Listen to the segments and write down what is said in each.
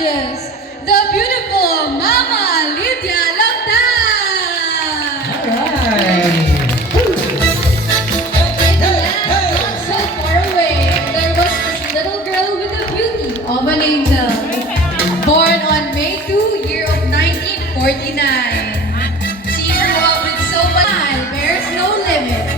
gorgeous, the beautiful Mama Lydia Longtan! Alright. In the land not so far away, there was this little girl with the beauty of an angel. Born on May 2, year of 1949. She grew up with so much smile, bears no limit.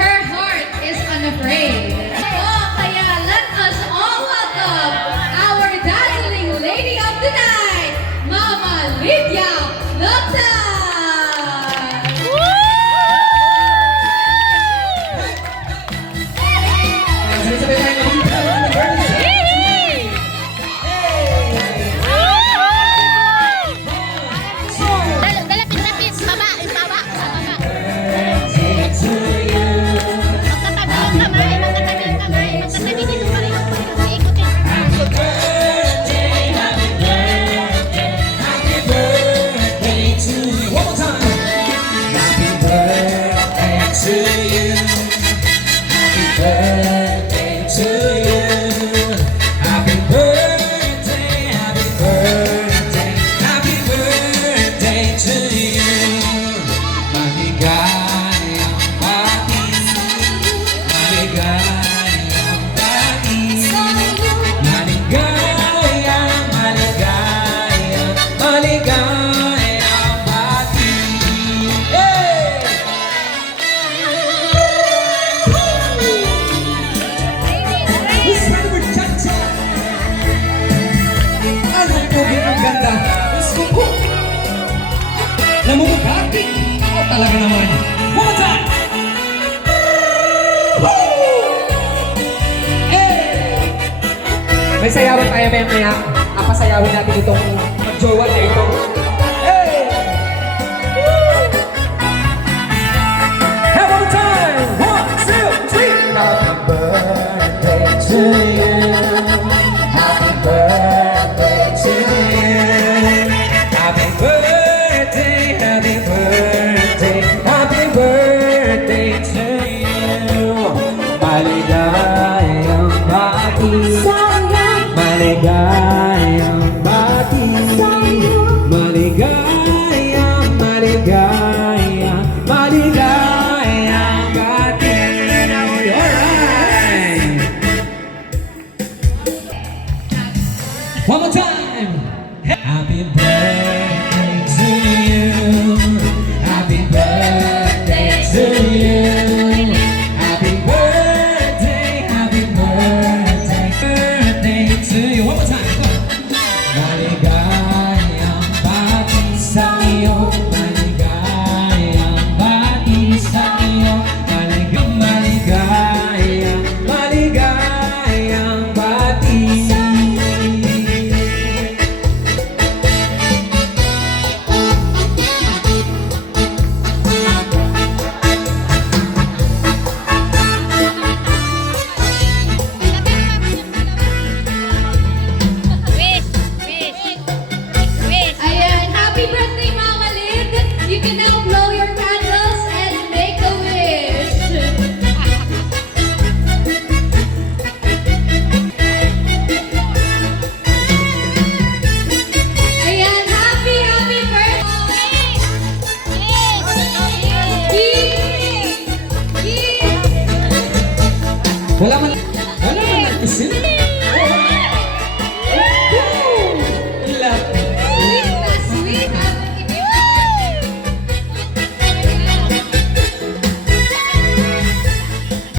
Her heart is unafraid. Oh, kaya let us all welcome our dazzling lady of the night, Mama Lydia Longtan! Sabay-sabay tayo ng happy birthday. Dalapit-lapit, baba, yung baba, sa baba. To you. Magkatabi yung kamay, magkatabi dito pa rin. Ikutin. Happy birthday, happy birthday, happy birthday to you. One more time. Happy birthday to you. Happy birthday to you. Happy birthday, happy birthday, happy birthday to you. Maligayang bati, maligayang bati. Maligayang, maligayang, maligayang bati. Hey! Who's ready for cha-cha? Ano po ang ganda? Gusto ko. Namumugati. Oh, talaga naman. One more time. Woo! Hey! May sayawan tayo maya. Papasayawin natin itong magjowa na ito. Hey! Woo! Hey, one more time. 1, 2, 3. Happy birthday to you. Happy birthday to you. Happy birthday, happy birthday, happy birthday to you. Maligayang bati. Maligayang bati. Maligayang, maligayang, maligayang bati. Alright! One more time! Happy birthday